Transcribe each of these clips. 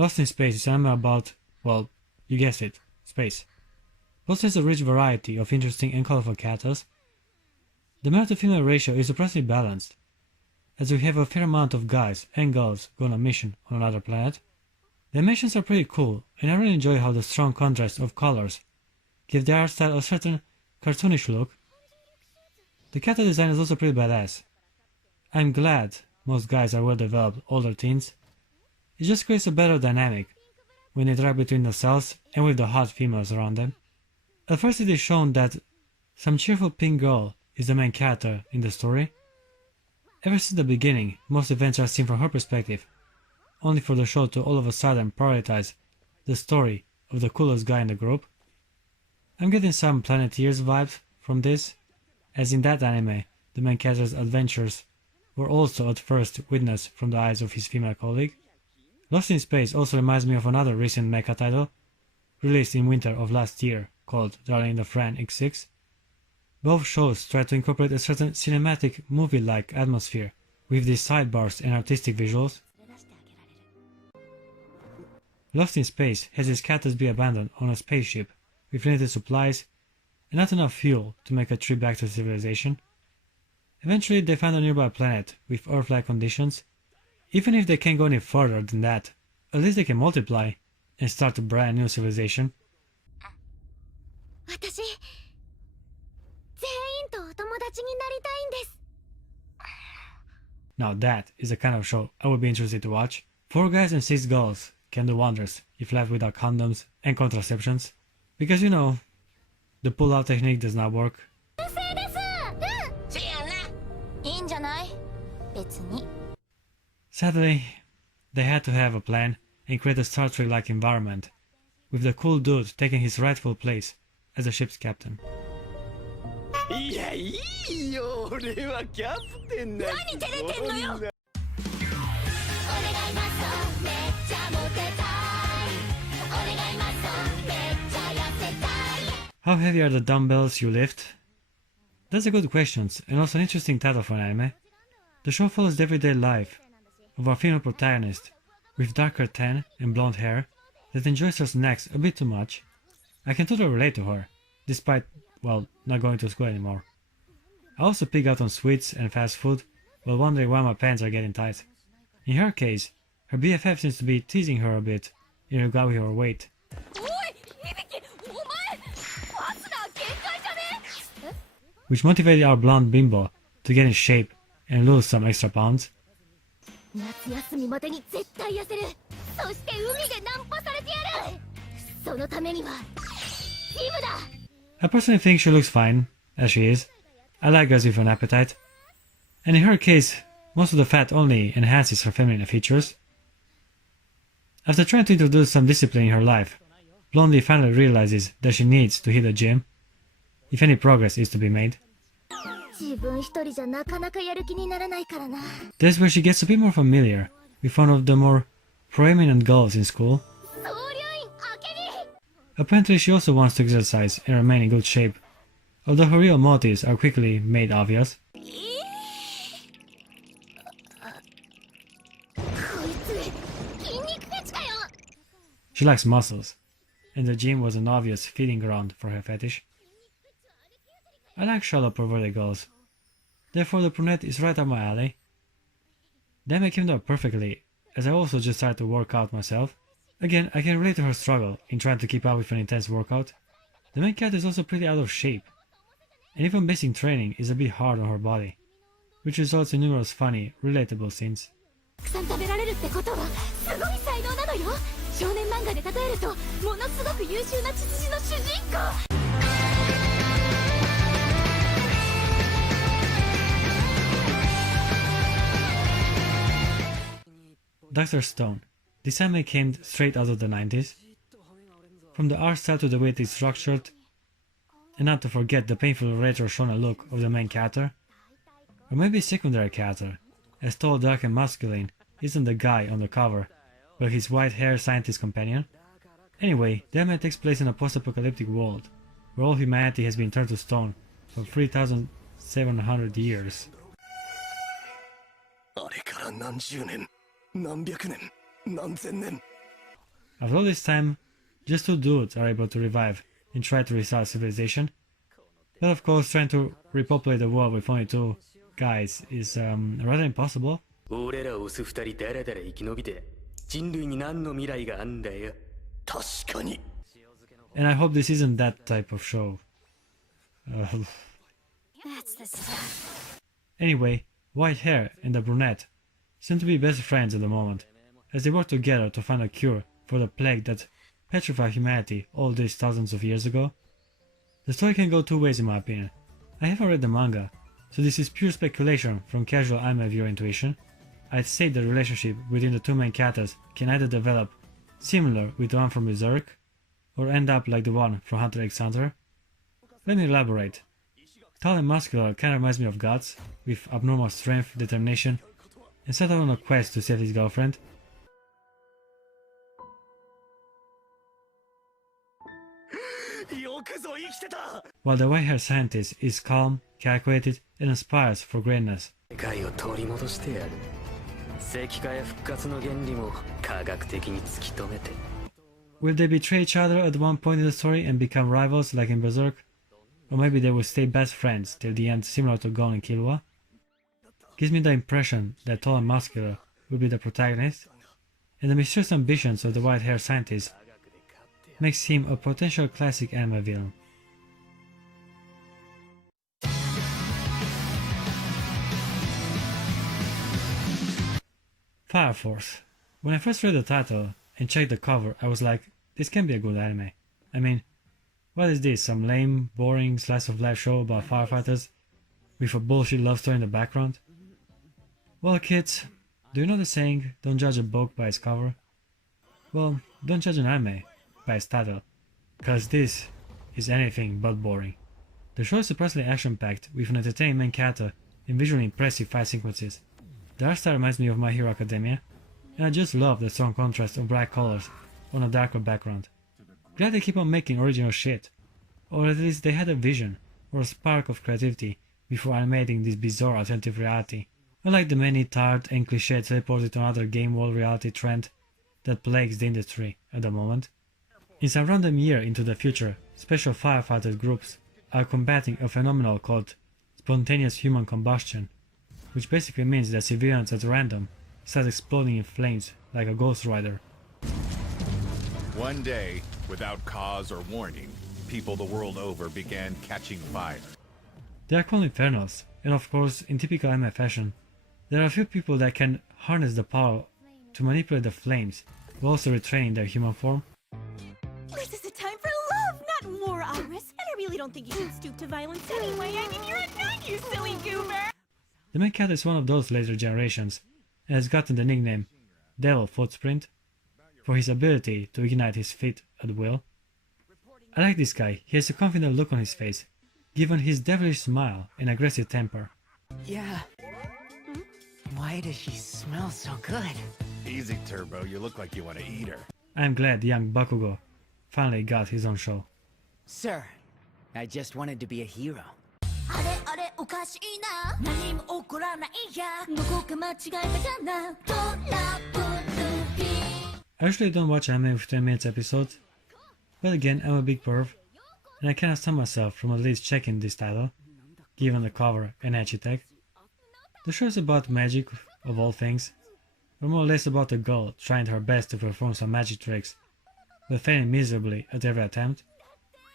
Lost in Space is an anime about, well, you guessed it, space. Lost has a rich variety of interesting and colorful characters. The male to female ratio is surprisingly balanced, as we have a fair amount of guys and girls go on a mission on another planet. The animations are pretty cool, and I really enjoy how the strong contrast of colors give the art style a certain cartoonish look. The character design is also pretty badass. I'm glad most guys are well developed older teens. It just creates a better dynamic when they interact between themselves and with the hot females around them. At first it is shown that some cheerful pink girl is the main character in the story. Ever since the beginning, most events are seen from her perspective, only for the show to all of a sudden prioritize the story of the coolest guy in the group. I'm getting some Planeteers vibes from this, as in that anime, the main character's adventures were also at first witnessed from the eyes of his female colleague. Lost in Space also reminds me of another recent mecha title, released in winter of last year, called Darling in the Fran X6. Both shows try to incorporate a certain cinematic movie-like atmosphere with these sidebars and artistic visuals. Lost in Space has its characters be abandoned on a spaceship with limited supplies and not enough fuel to make a trip back to civilization. Eventually they find a nearby planet with Earth-like conditions. Even if they can't go any further than that, at least they can multiply and start a brand new civilization. Now that is the kind of show I would be interested to watch. 4 guys and 6 girls can do wonders if left without condoms and contraceptions. Because you know, the pull-out technique does not work. Sadly, they had to have a plan and create a Star Trek-like environment, with the cool dude taking his rightful place as the ship's captain. How heavy are the dumbbells you lift? That's a good question, and also an interesting title for an anime. The show follows the everyday life of our female protagonist with darker tan and blonde hair that enjoys her snacks a bit too much. I can totally relate to her, despite, well, not going to school anymore. I also pig out on sweets and fast food while wondering why my pants are getting tight. In her case, her BFF seems to be teasing her a bit in regard with her weight. Which motivated our blonde bimbo to get in shape and lose some extra pounds. I personally think she looks fine, as she is. I like girls with an appetite. And in her case, most of the fat only enhances her feminine features. After trying to introduce some discipline in her life, Blondie finally realizes that she needs to hit the gym, if any progress is to be made. That's where she gets a bit more familiar with one of the more prominent girls in school. Apparently she also wants to exercise and remain in good shape, although her real motives are quickly made obvious. She likes muscles, and the gym was an obvious feeding ground for her fetish. I like shallow perverted girls, therefore the brunette is right up my alley. They make him up perfectly, as I also just started to work out myself. Again, I can relate to her struggle in trying to keep up with an intense workout. The main cat is also pretty out of shape, and even basic training is a bit hard on her body, which results in numerous funny, relatable scenes. Dr. Stone. This anime came straight out of the 90s. From the art style to the way it is structured, and not to forget the painful retro shonen look of the main character, or maybe secondary character, as tall, dark and masculine isn't the guy on the cover, but his white-haired scientist companion. Anyway, the anime takes place in a post-apocalyptic world, where all humanity has been turned to stone for 3,700 years. After all this time, just two dudes are able to revive and try to restart civilization. But of course, trying to repopulate the world with only two guys is rather impossible. 俺らオス二人だらだら生き延びて人類に何の未来があんだよ。確かに。And I hope this isn't that type of show. That's the stuff. Anyway, white hair and the brunette seem to be best friends at the moment, as they work together to find a cure for the plague that petrified humanity all these thousands of years ago. The story can go two ways in my opinion. I haven't read the manga, so this is pure speculation from casual anime viewer intuition. I'd say the relationship within the two main characters can either develop similar with the one from Berserk, or end up like the one from Hunter x Hunter. Let me elaborate. Tall and muscular kinda reminds me of Guts, with abnormal strength, determination, and set out on a quest to save his girlfriend. While the white-haired scientist is calm, calculated, and aspires for greatness. Will they betray each other at one point in the story and become rivals like in Berserk? Or maybe they will stay best friends till the end, similar to Gon and Killua? Gives me the impression that Tall and Muscular will be the protagonist, and the mysterious ambitions of the white-haired scientist makes him a potential classic anime villain. Fire Force. When I first read the title and checked the cover, I was like, this can be a good anime. I mean, what is this, some lame, boring slice of life show about firefighters with a bullshit love story in the background? Well kids, do you know the saying, don't judge a book by its cover? Well, don't judge an anime by its title, cause this is anything but boring. The show is surprisingly action-packed with an entertaining main character and visually impressive fight sequences. The art style reminds me of My Hero Academia, and I just love the strong contrast of bright colors on a darker background. Glad they keep on making original shit, or at least they had a vision or a spark of creativity before animating this bizarre alternative reality, unlike the many tired and cliched teleported to another game world reality trend that plagues the industry at the moment. In some random year into the future, special firefighter groups are combating a phenomenon called spontaneous human combustion, which basically means that civilians at random start exploding in flames like a ghost rider. One day, without cause or warning, people the world over began catching fire. They are called infernos, and of course, in typical anime fashion, there are a few people that can harness the power to manipulate the flames while also retaining their human form. This is a time for love, not war, Iris. And I really don't think you should stoop to violence anyway. I mean, you're a nun, you silly goober. The main cat is one of those later generations, and has gotten the nickname Devil Footsprint for his ability to ignite his feet at will. I like this guy, he has a confident look on his face, given his devilish smile and aggressive temper. Yeah. Why does she smell so good? Easy, Turbo, you look like you want to eat her. I am glad young Bakugo finally got his own show. Sir, I just wanted to be a hero. I usually don't watch anime with 10 minutes episodes, but again I'm a big perv, and I cannot stop myself from at least checking this title, given the cover and ecchi tag. The show is about magic of all things, but more or less about a girl trying her best to perform some magic tricks, but failing miserably at every attempt.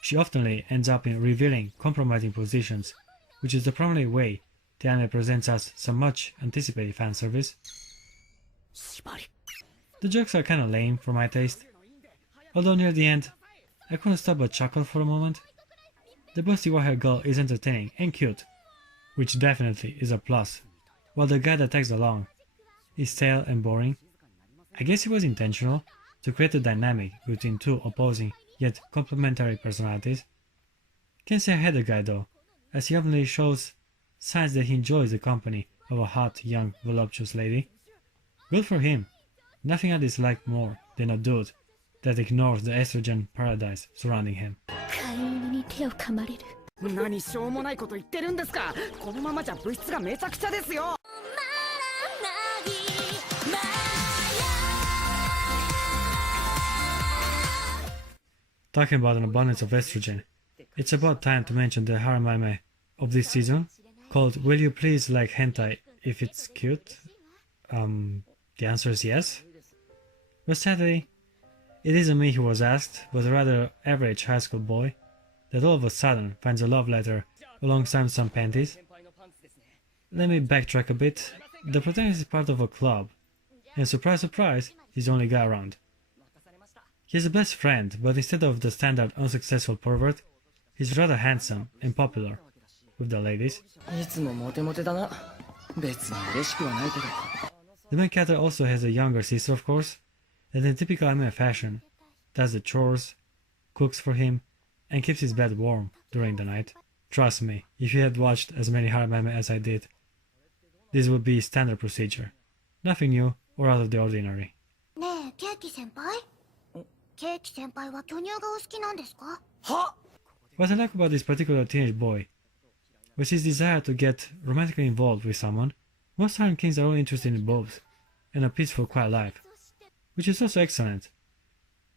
She often ends up in revealing, compromising positions, which is the primary way the anime presents us some much anticipated fan service. The jokes are kinda lame for my taste, although near the end, I couldn't stop but chuckle for a moment. The busty white-haired girl is entertaining and cute, which definitely is a plus, while the guy that tags along is stale and boring. I guess it was intentional to create a dynamic between two opposing yet complementary personalities. Can't say I hate the guy though, as he often shows signs that he enjoys the company of a hot, young, voluptuous lady. Good for him. Nothing I dislike more than a dude that ignores the estrogen paradise surrounding him. 何しょうもないこと言ってるんですか。このままじゃ物質がめちゃくちゃですよ。talking about an abundance of estrogen, it's about time to mention the harem anime of this season, called Will You Please Like Hentai If It's Cute? The answer is yes. But sadly, it isn't me who was asked, but a rather average high school boy that all of a sudden finds a love letter alongside some panties. Let me backtrack a bit. The protagonist is part of a club, and surprise surprise, he's the only guy around. He has a best friend, but instead of the standard unsuccessful pervert, he's rather handsome and popular with the ladies. いつもモテモテだな。別に嬉しくはないけど。 The main character also has a younger sister, of course, that in typical anime fashion does the chores, cooks for him, and keeps his bed warm during the night. Trust me, if you had watched as many harem anime as I did, this would be standard procedure. Nothing new or out of the ordinary. ねえ、ケーキ先輩？ケーキ先輩は巨乳がお好きなんですか？ What I like about this particular teenage boy was his desire to get romantically involved with someone. Most harem kings are only interested in both and a peaceful, quiet life, which is also excellent.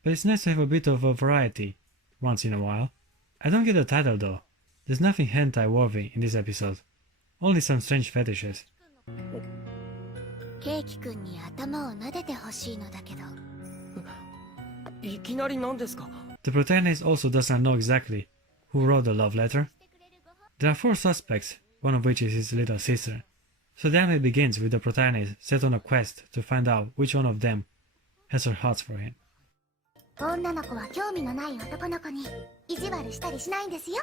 But it's nice to have a bit of a variety once in a while. I don't get the title though. There's nothing hentai worthy in this episode. Only some strange fetishes. ケーキくんに頭を撫でてほしいのだけど。いきなり何ですか？ The protagonist also does not know exactly who wrote the love letter. There are 4 suspects, one of which is his little sister. So the anime begins with the protagonist set on a quest to find out which one of them has her hearts for him. 女の子は興味のない男の子に意地悪したりしないんですよ。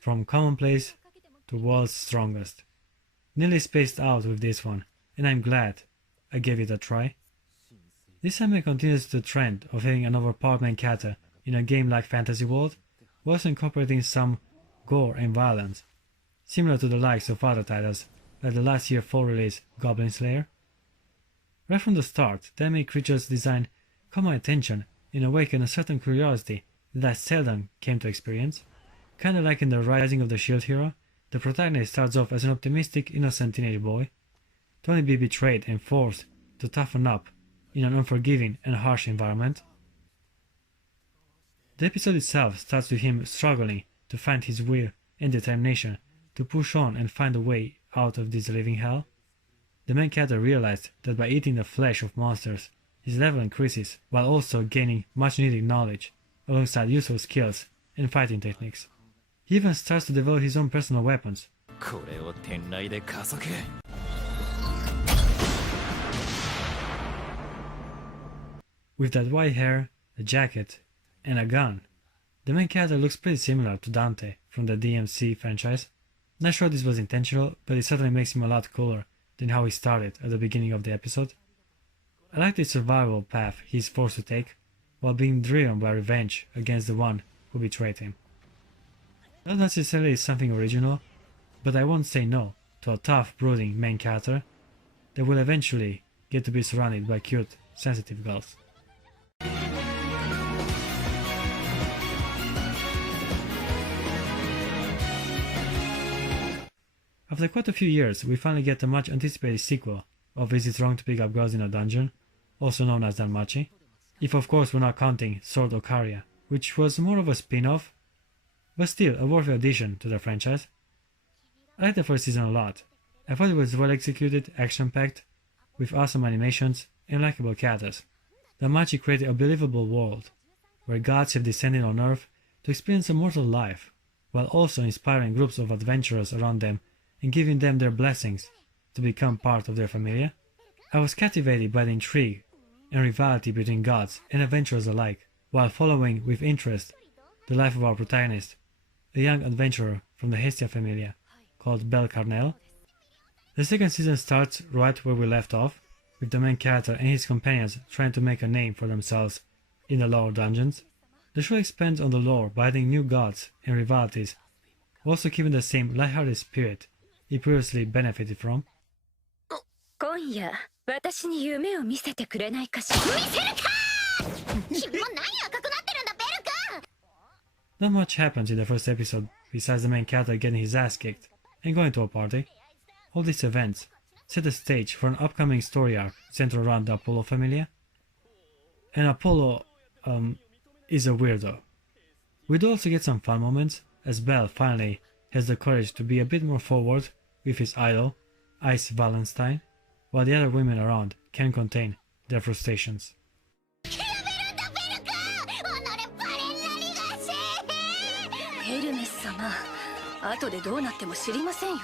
From commonplace to world's strongest. Nearly spaced out with this one, and I'm glad I gave it a try. This anime continues the trend of having an overpowered main character in a game-like fantasy world, while also incorporating some gore and violence, similar to the likes of other titles like the last year fall release Goblin Slayer. Right from the start, the anime creatures' design caught my attention and awakened a certain curiosity that I seldom came to experience. Kinda like in the Rising of the Shield Hero, the protagonist starts off as an optimistic, innocent teenage boy, to only be betrayed and forced to toughen up in an unforgiving and harsh environment. The episode itself starts with him struggling to find his will and determination to push on and find a way out of this living hell. The main character realized that by eating the flesh of monsters, his level increases while also gaining much needed knowledge alongside useful skills and fighting techniques. He even starts to develop his own personal weapons. これを天雷で加速。 With that white hair, a jacket, and a gun, the main character looks pretty similar to Dante from the DMC franchise. Not sure this was intentional, but it certainly makes him a lot cooler than how he started at the beginning of the episode. I like the survival path he's forced to take, while being driven by revenge against the one who betrayed him. Not necessarily something original, but I won't say no to a tough, brooding main character that will eventually get to be surrounded by cute, sensitive girls. After quite a few years, we finally get the much anticipated sequel of Is It Wrong to Pick Up Girls in a Dungeon, also known as Danmachi, if of course we're not counting Sword Okaria, which was more of a spin-off, but still a worthy addition to the franchise. I liked the first season a lot. I thought it was well executed, action-packed, with awesome animations and likable characters. Danmachi created a believable world, where gods have descended on Earth to experience a mortal life, while also inspiring groups of adventurers around them and giving them their blessings to become part of their familia. I was captivated by the intrigue and rivalry between gods and adventurers alike, while following with interest the life of our protagonist, a young adventurer from the Hestia familia called Bel Carnel. The second season starts right where we left off, with the main character and his companions trying to make a name for themselves in the lower dungeons. The show expands on the lore by adding new gods and rivalities, also keeping the same lighthearted spirit it previously benefited from. 今夜私に夢を見せてくれないかしら。見せるか君も何赤くなってるんだベル君 Not much happens in the first episode besides the main character getting his ass kicked and going to a party. All these events set the stage for an upcoming story arc centered around the Apollo family. And Apollo is a weirdo. We do also get some fun moments, as Belle finally has the courage to be a bit more forward with his idol, Ice Valentine, while the other women around can't contain their frustrations. ヘルメス様、後でどうなっても知りませんよ。